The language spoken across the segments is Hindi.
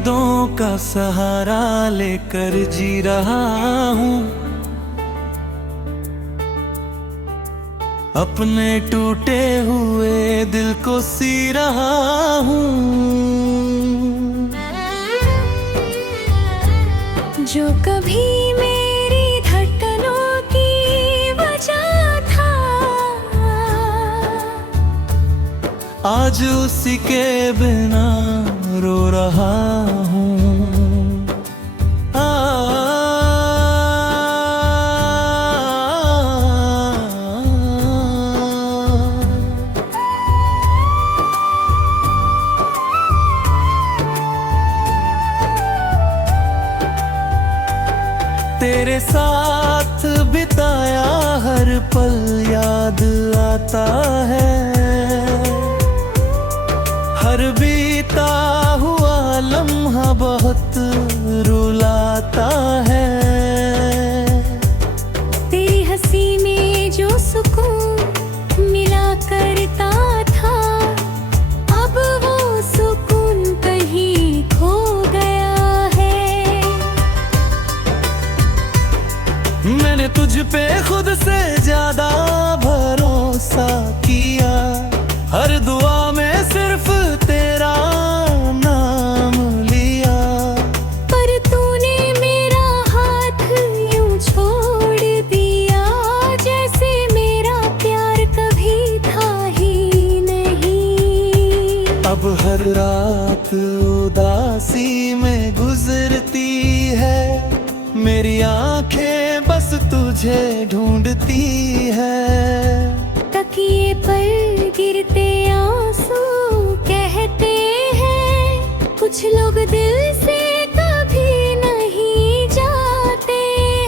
यादों का सहारा लेकर जी रहा हूँ। अपने टूटे हुए दिल को सी रहा हूँ। जो कभी मेरी धड़कनों की वजह था, आज उसी के बिना रो रहा हूँ। तेरे साथ बिताया हर पल याद आता है। हर बीता हुआ लम्हा बहुत रुलाता है। तेरी हंसी में जो सुकून मिला करता था, अब वो सुकून कहीं खो गया है। मैंने तुझ पे खुद से ज्यादा भरोसा किया। हर दुआ में सिर्फ तेरा नाम लिया। पर तूने मेरा हाथ यूं छोड़ दिया, जैसे मेरा प्यार कभी था ही नहीं। अब हर रात उदासी में गुजरती है। मेरी आंखें बस तुझे ढूंढती है। तकिए पर गिरते आंसू कहते हैं, कुछ लोग दिल से कभी नहीं जाते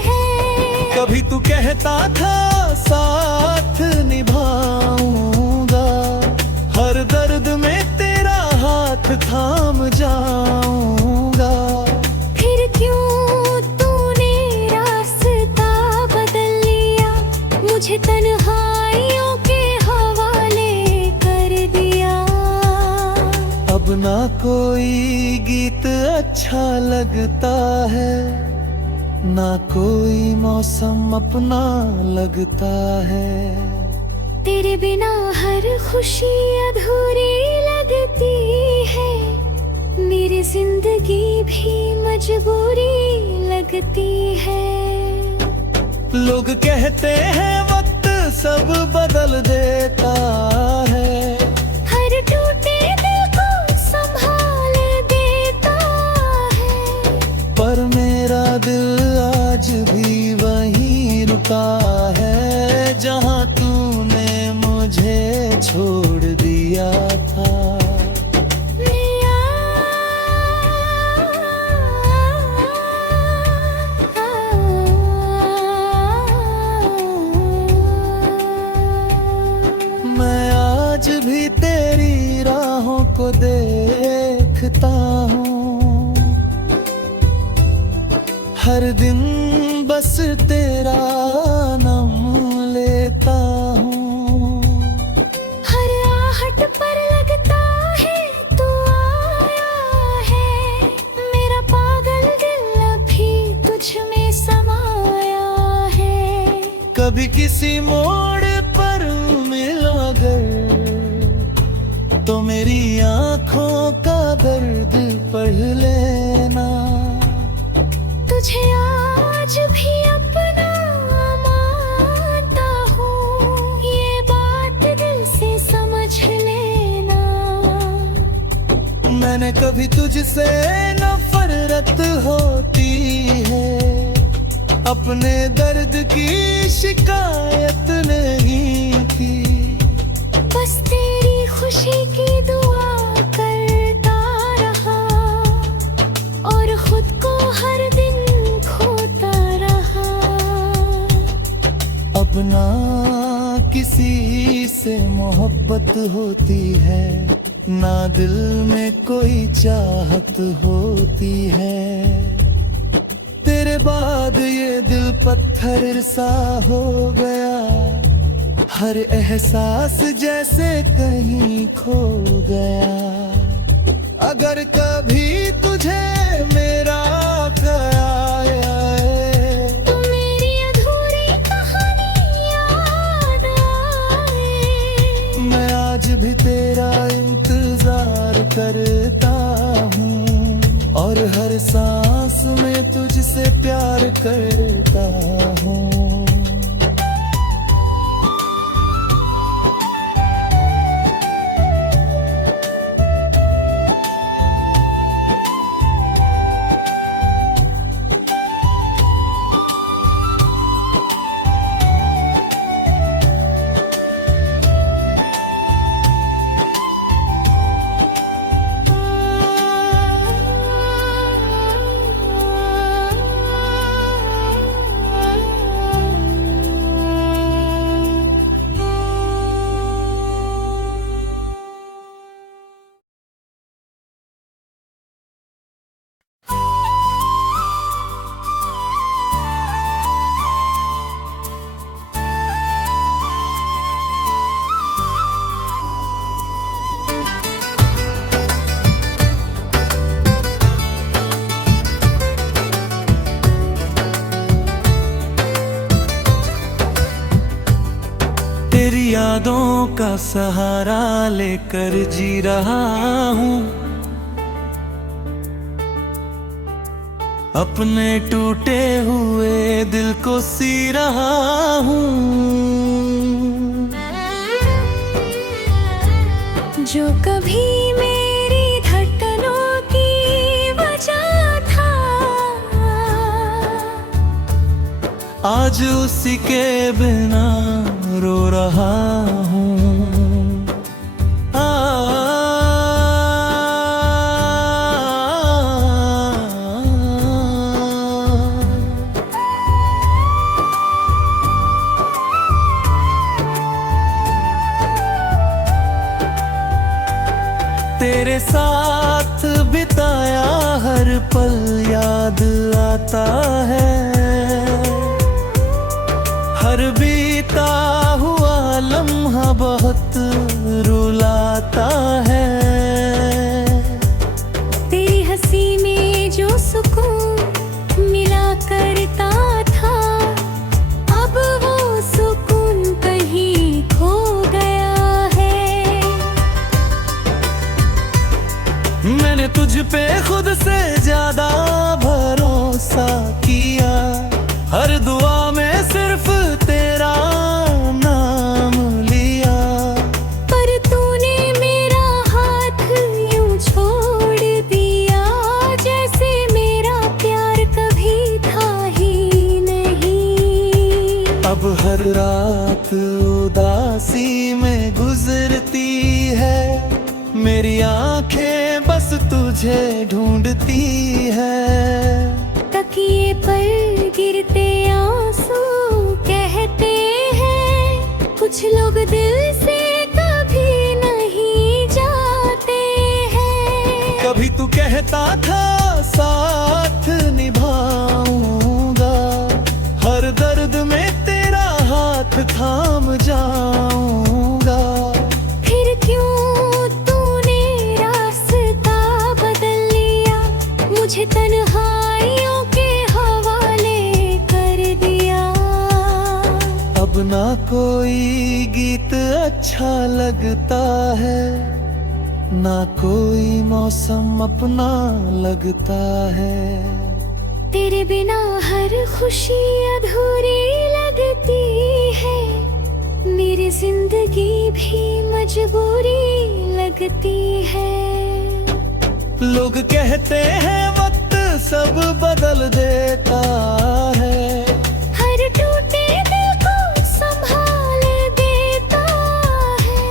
हैं। कभी तू कहता था साथ निभाऊंगा, हर दर्द में तेरा हाथ थाम जाऊंगा। फिर क्यों तूने रास्ता बदल लिया, मुझे तन्हाइयों के हवाले कर दिया। अब ना कोई गीत अच्छा लगता है, ना कोई मौसम अपना लगता है। तेरे बिना हर खुशी अधूरी लगती है। मेरी जिंदगी भी मजबूरी लगती है। लोग कहते हैं वक्त सब बदल देता है। हर टूटे दिल को संभाल देता है। पर मेरा दिल आज भी वहीं रुका है, जहाँ तूने मुझे छोड़ दिया था। मैं आज भी तेरी राहों को देखता हूँ। हर दिन बस तेरा नाम लेता हूँ। हर आहट पर लगता है तू आया है। मेरा पागल दिल अभी तुझ में समाया है। कभी किसी मोड़ पर मिलो अगर, तो मेरी आंखों का दर्द पढ़ लेना। तुझे आज भी अपना मानता हूँ, ये बात दिल से समझ लेना। मैंने कभी तुझसे नफरत होती है, अपने दर्द की शिकायत नहीं की। बस तेरी खुशी की दुआ करता रहा, और खुद को हर दिन खोता रहा। अपना किसी से मोहब्बत होती है, ना दिल में कोई चाहत होती है। तेरे बाद ये दिल पत्थर सा हो गया, हर एहसास जैसे कहीं खो गया। अगर कभी तुझे मेरा ख्याल आए तो मेरी अधूरी कहानी याद आए। मैं आज भी तेरा इंतजार करता हूँ और हर सांस में तुझसे प्यार करता हूँ। तेरी यादों का सहारा लेकर जी रहा हूँ, अपने टूटे हुए दिल को सी रहा हूँ। जो कभी मेरी धड़कनों की वजह था, आज उसी के बिना रो रहा हूँ। तेरे साथ बिताया हर पल याद आता है, हर बीता हुआ लम्हा बहुत रुलाता है। तेरी हंसी में जो सुकून मिला करता था, अब वो सुकून कहीं खो गया है। मैंने तुझ पे खुद से ज्यादा भरोसा किया, हर दुआ में सिर्फ तेरा नाम लिया। पर तूने मेरा हाथ यूं छोड़ दिया, जैसे मेरा प्यार कभी था ही नहीं। अब हर रात उदासी में गुजरती है, मेरी आंखें बस तुझे ढूंढती है। तकिए पर गिरते आंसू कहते हैं, कुछ लोग दिल से कभी नहीं जाते हैं। कभी तू कहता था साथ निभाऊंगा, हर दर्द में तेरा हाथ थाम जाऊंगा। फिर क्यों तूने रास्ता बदल लिया, मुझे तन्हाइयों के हवाले कर दिया। अब ना कोई गीत अच्छा लगता है, ना कोई मौसम अपना लगता है। तेरे बिना हर खुशी अधूरी लगती है, मेरी जिंदगी भी मजबूरी लगती है। लोग कहते हैं वक्त सब बदल देता है, हर टूटे दिल को संभाल देता है।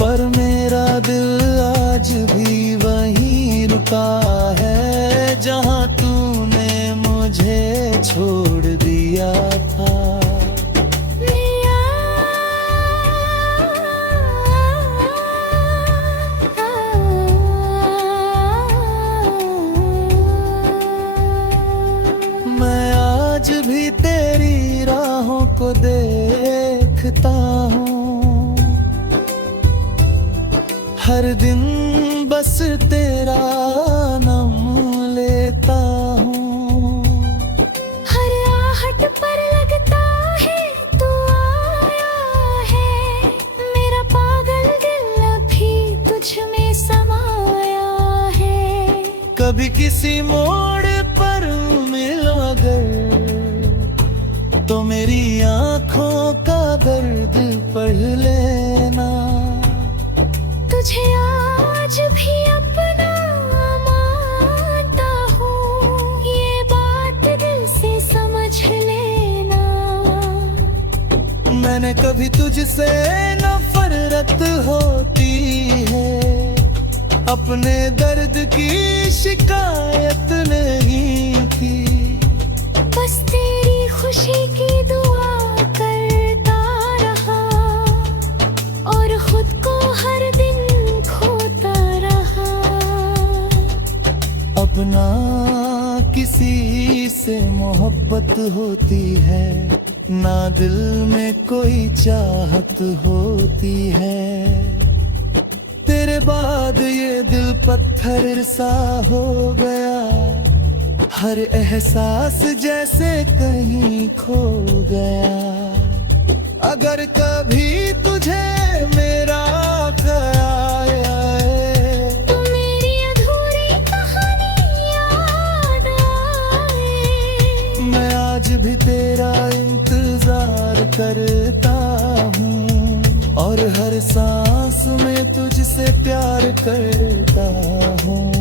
पर मेरा दिल आज भी वहीं रुका है, जहाँ तूने मुझे छोड़ दिया था। मैं आज भी तेरी राहों को देखता हूँ, हर दिन बस तेरा नाम लेता हूँ। हर आहट पर लगता है तू आया है, मेरा पागल दिल अभी तुझ में समाया है। कभी किसी मोड़ पर मिलो अगर, तो मेरी आंखों का दर्द पढ़ लेना। तुझे आज भी अपना मानता हूँ, ये बात दिल से समझ लेना। मैंने कभी तुझसे नफरत होती है, अपने दर्द की शिकायत नहीं की। बस तेरी खुशी की दुआ करता रहा, और खुद को हर दिन खोता रहा। अपना किसी से मोहब्बत होती है, ना दिल में कोई चाहत होती है। तेरे बाद ये दिल पत्थर सा हो गया, हर एहसास जैसे कहीं खो गया। अगर कभी तुझे मेरा ख्याल आए, तो मेरी अधूरी कहानी याद आए। मैं आज भी तेरा इंतजार करता हूँ, और हर सांस में तुझसे प्यार करता हूँ।